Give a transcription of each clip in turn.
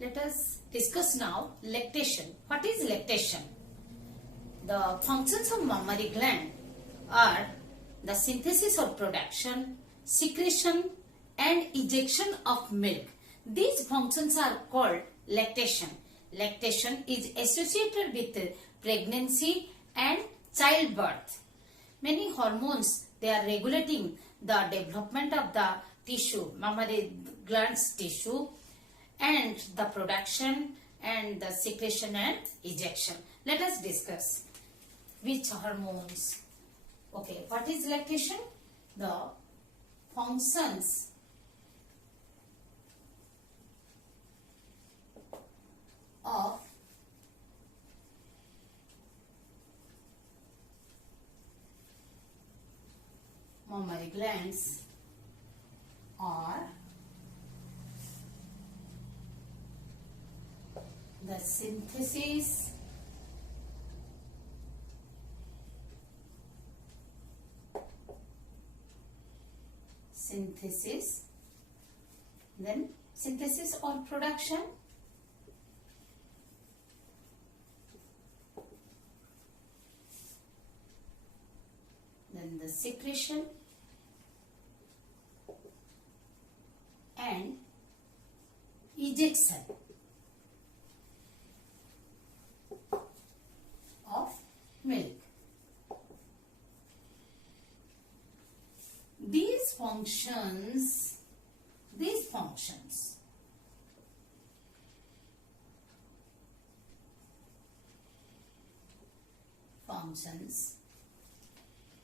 Let us discuss now lactation. What is lactation? The functions of mammary gland are the synthesis or production, secretion and ejection of milk. These functions are called lactation. Lactation is associated with pregnancy and childbirth. Many hormones, they are regulating the development of the tissue, mammary glands tissue, and the production and the secretion and ejection. Let us discuss which hormones. Okay, what is lactation? The functions of mammary glands are the synthesis then synthesis or production, then the secretion and ejection of milk. These functions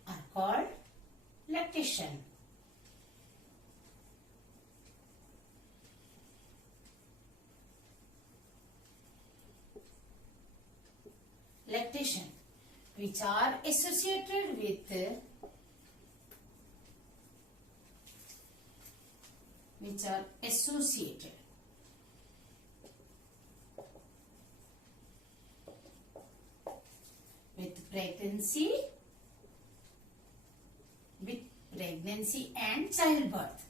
are called lactation. Lactation, which are associated with pregnancy and childbirth.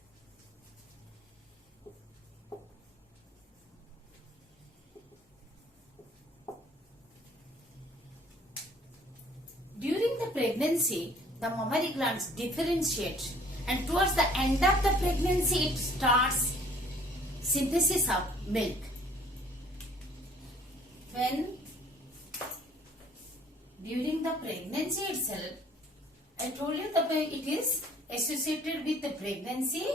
During the pregnancy, the mammary glands differentiate, and towards the end of the pregnancy, it starts synthesis of milk. When during the pregnancy itself, I told you that it is associated with the pregnancy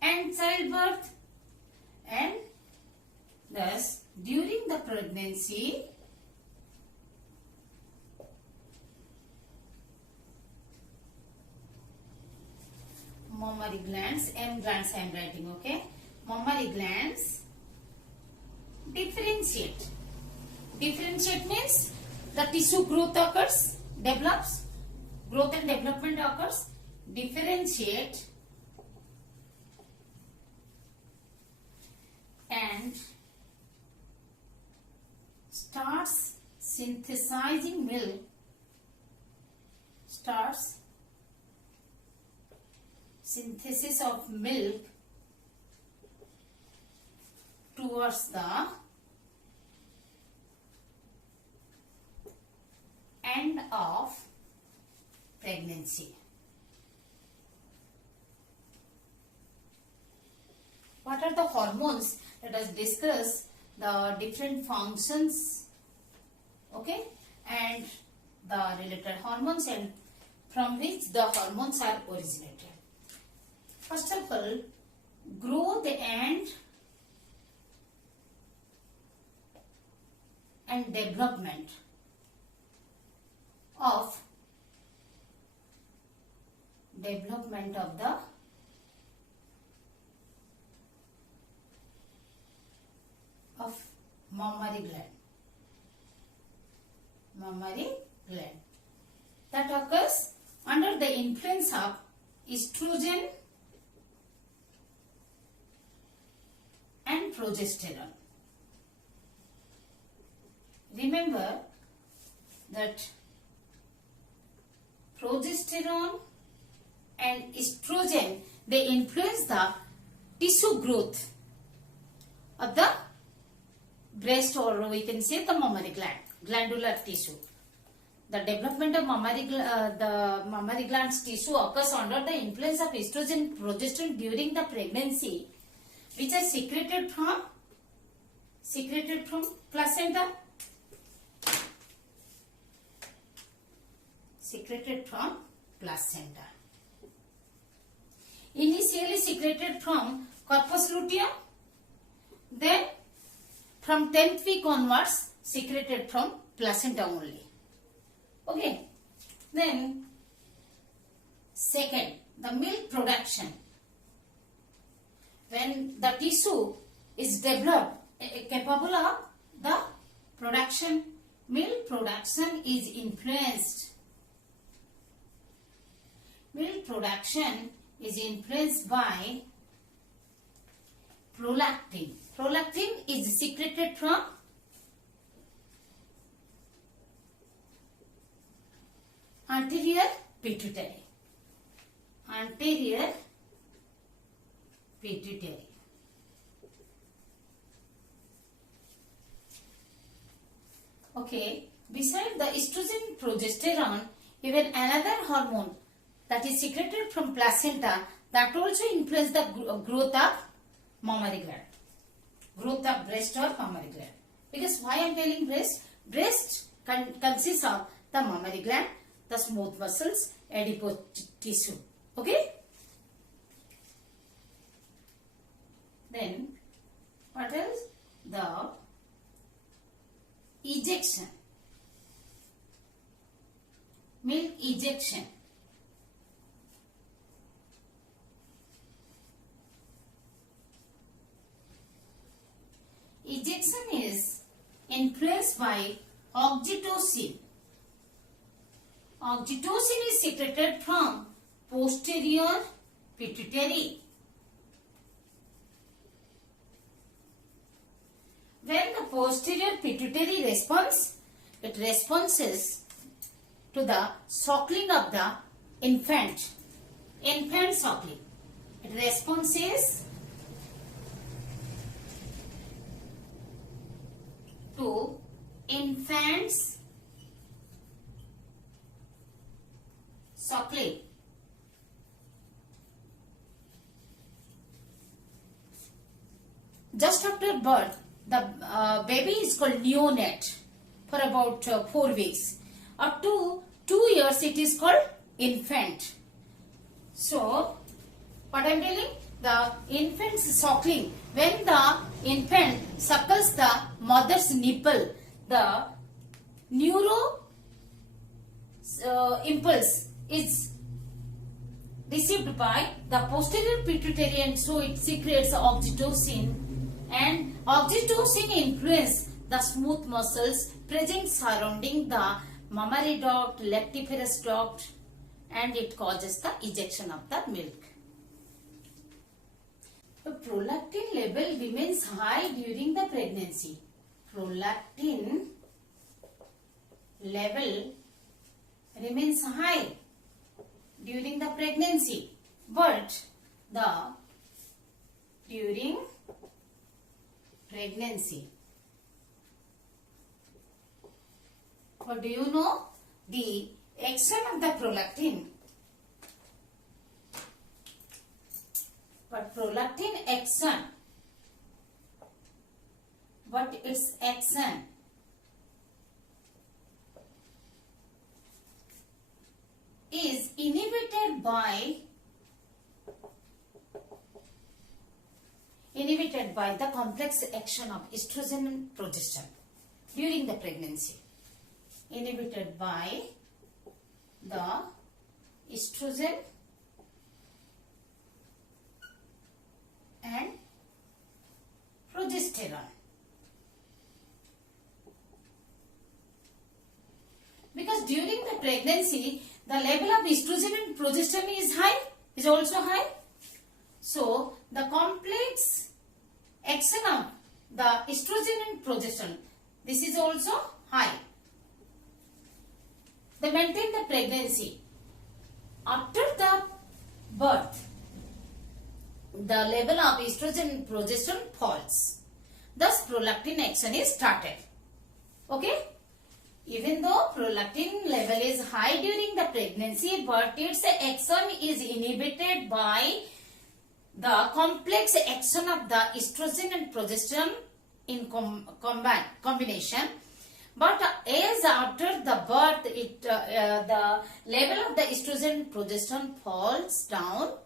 and childbirth, and thus during the pregnancy, mammary glands, M glands I am writing, okay? Mammary glands differentiate. Differentiate means the tissue growth occurs, develops, growth and development occurs. Differentiate and starts synthesizing milk, starts synthesis of milk towards the end of pregnancy. What are the hormones? Let us discuss the different functions, okay, and the related hormones and from which the hormones are originated. First of all, growth and development of mammary gland that occurs under the influence of estrogen and progesterone. Remember that progesterone and estrogen, they influence the tissue growth of the breast, or we can say the mammary gland, glandular tissue. The development of the mammary glands tissue occurs under the influence of estrogen and progesterone during the pregnancy, which are secreted from placenta. Secreted from placenta. Initially secreted from corpus luteum, then from 10th week onwards secreted from placenta only. Okay. Then second, the milk production. When the tissue is developed, capable of the production, milk production is influenced. Milk production is influenced by prolactin. Prolactin is secreted from anterior pituitary. Anterior pituitary. Okay. Besides the estrogen, progesterone, even another hormone that is secreted from placenta that also influence the growth of mammary gland. Growth of breast or mammary gland. Because why I am telling breast? Breast consists of the mammary gland, the smooth muscles, adipose tissue. Okay? Then, what else? The ejection. Milk ejection. Ejection is influenced by oxytocin. Oxytocin is secreted from posterior pituitary. When the posterior pituitary responds, it responds to the suckling of the infant. Infant suckling. It responds to infants suckling. Just after birth, the baby is called neonate for about 4 weeks. Up to 2 years it is called infant. So, what I am telling? The infant's suckling. When the infant suckles the mother's nipple, the neuro impulse is received by the posterior pituitary, and so it secretes oxytocin, and oxytocin influence the smooth muscles present surrounding the mammary duct, lactiferous duct, and it causes the ejection of the milk. The prolactin level remains high during the pregnancy. Prolactin level remains high during the pregnancy, but during pregnancy, what do you know? The action of the prolactin. But prolactin action, but its action is inhibited by the complex action of estrogen and progesterone during the pregnancy. Inhibited by the estrogen and progesterone. Because during the pregnancy, the level of estrogen and progesterone is also high. So, the complex action of the estrogen and progesterone, this is also high. They maintain the pregnancy. After the birth, the level of estrogen and progesterone falls. thus prolactin action is started. Okay? Even though prolactin level is high during the pregnancy, but its action is inhibited by the complex action of the estrogen and progesterone in combination. But as after the birth, the level of the estrogen and progesterone falls down,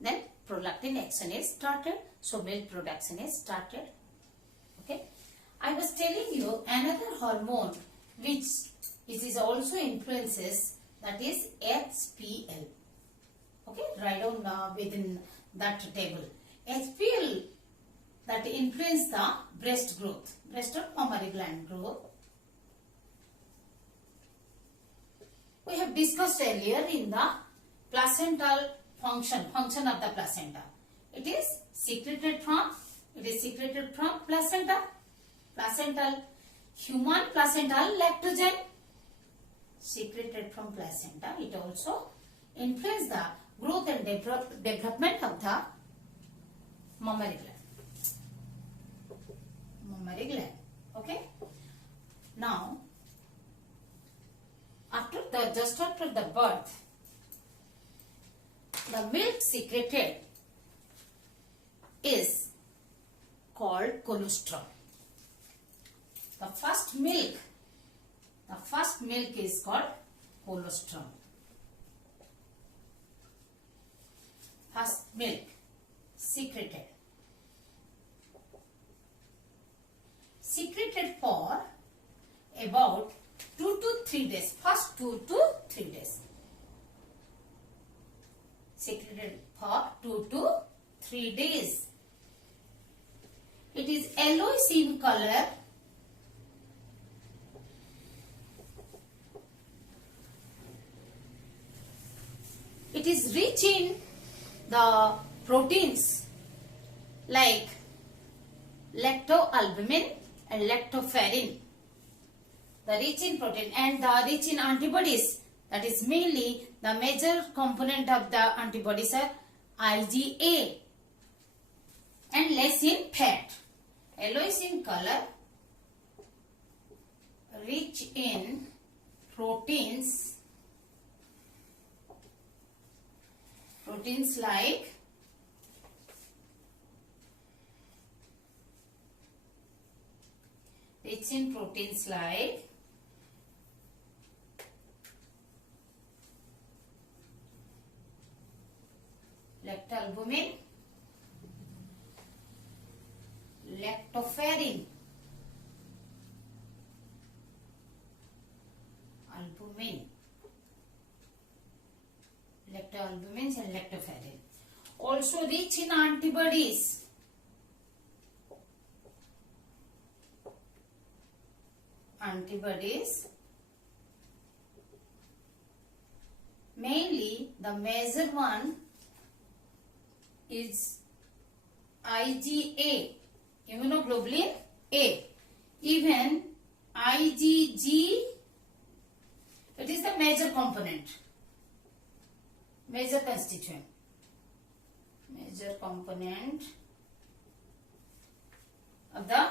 then prolactin action is started. So milk production is started. Okay. I was telling you another hormone which is also influences, that is HPL. Okay, write down within that table. HPL that influence the breast growth, breast or mammary gland growth. We have discussed earlier in the placental function of the placenta. It is secreted from placenta. Placental, human placental lactogen secreted from placenta. It also influences the growth and development of the mammary gland. Okay. Now, just after the birth, the milk secreted is called colostrum. The first milk is called colostrum. First milk secreted for about 2 to 3 days. First 2 to 3 days. Secreted for 2 to 3 days. It is yellowish in color. It is rich in the proteins like lactoalbumin and lactoferrin. The rich in protein and the rich in antibodies, that is mainly the major component of the antibodies are IgA, and less in fat. Yellowish in color, rich in proteins like lactalbumin, lactoferrin, lactalbumins and lactoferrin. Also rich in antibodies. Mainly the major one is IgA, immunoglobulin A. Even IgG, it is the major component, major constituent, major component of the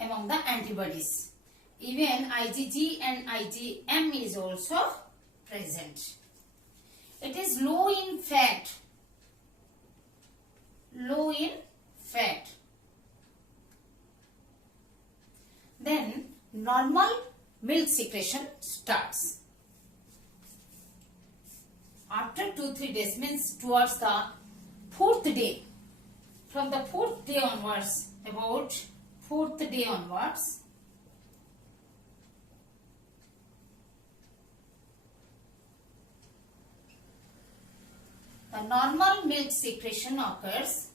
among the antibodies. Even IgG and IgM is also present. It is low in fat. Then normal milk secretion starts. After 2-3 days, means towards the 4th day. From the 4th day onwards, about 4th day onwards, the normal milk secretion occurs.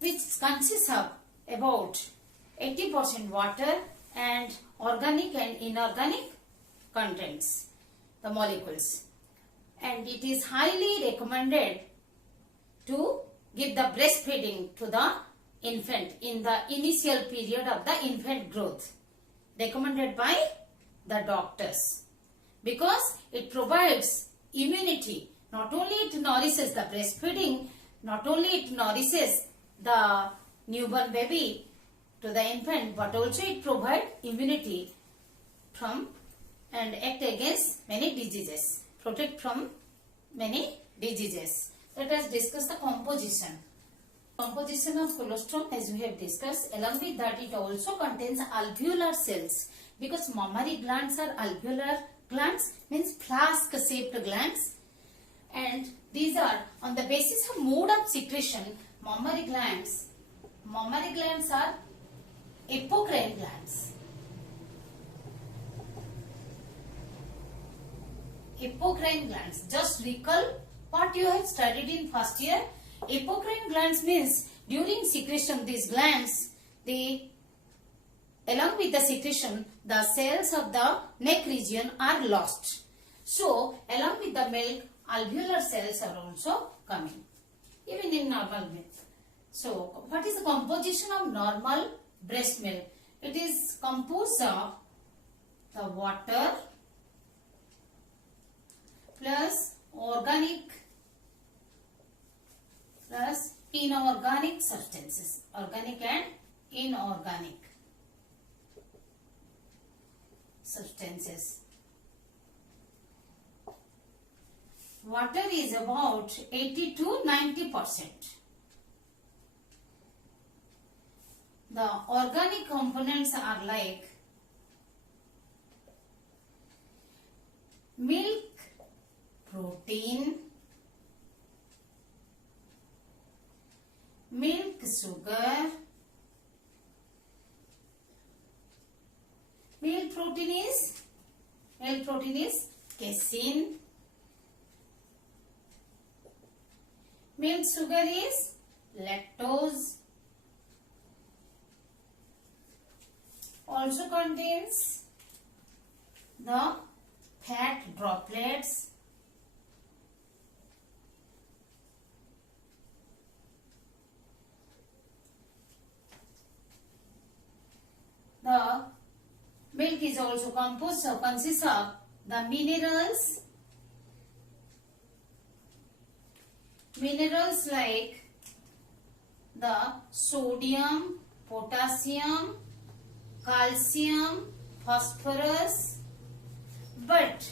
Which consists of about 80% water and organic and inorganic contents, the molecules. And it is highly recommended to give the breastfeeding to the infant in the initial period of the infant growth. Recommended by the doctors, because it provides immunity. Not only it nourishes the breastfeeding, not only it nourishes the newborn baby to the infant, but also it provides immunity from and act against many diseases, protect from many diseases. Let us discuss the composition. Composition of colostrum, as we have discussed. Along with that, it also contains alveolar cells, because mammary glands are alveolar glands, means flask shaped glands, and these are on the basis of mode of secretion. Mammary glands are apocrine glands. Apocrine glands. Just recall what you have studied in first year. Apocrine glands means during secretion, these glands, along with the secretion, the cells of the neck region are lost. So, along with the milk, alveolar cells are also coming, even in normal milk. So, what is the composition of normal breast milk? It is composed of the water plus organic plus inorganic substances, organic and inorganic substances. Water is about 80 to 90%. The organic components are like milk protein, milk sugar, milk protein is casein, milk sugar is lactose, also contains the fat droplets, the milk is also consists of the minerals like the sodium, potassium, calcium, phosphorus, but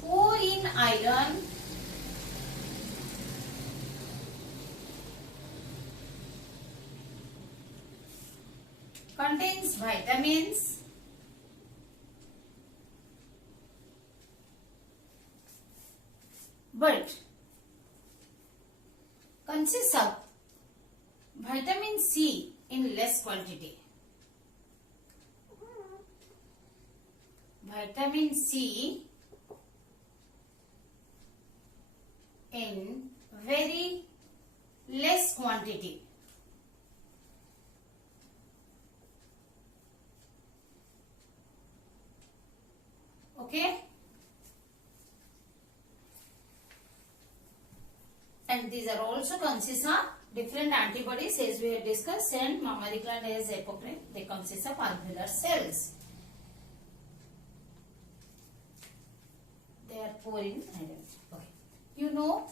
poor in iron, contains vitamins, but consists of vitamin C in less quantity. Vitamin C in very less quantity. Okay? And these are also consist of different antibodies, as we have discussed, and mammary gland is apocrine. They consist of alveolar cells. They are poor in iron. Okay. You know,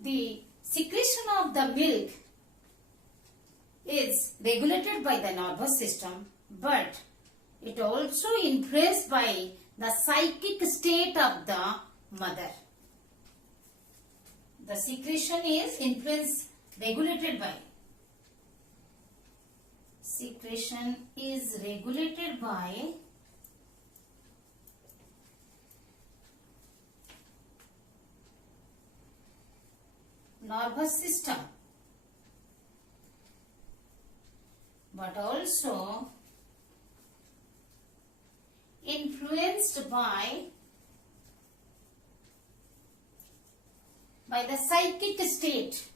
the secretion of the milk is regulated by the nervous system, but it also influenced by the psychic state of the mother. The secretion is regulated by nervous system, but also influenced by the psychic state.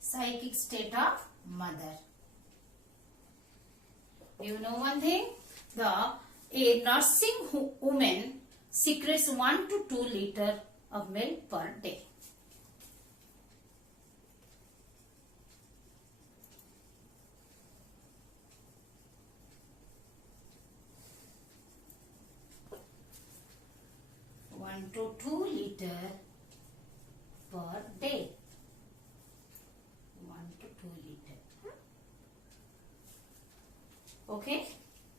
Psychic state of mother. You know one thing? A nursing woman secretes 1 to 2 liters of milk per day. 1 to 2 liter per day. 1 to 2 liter. Okay.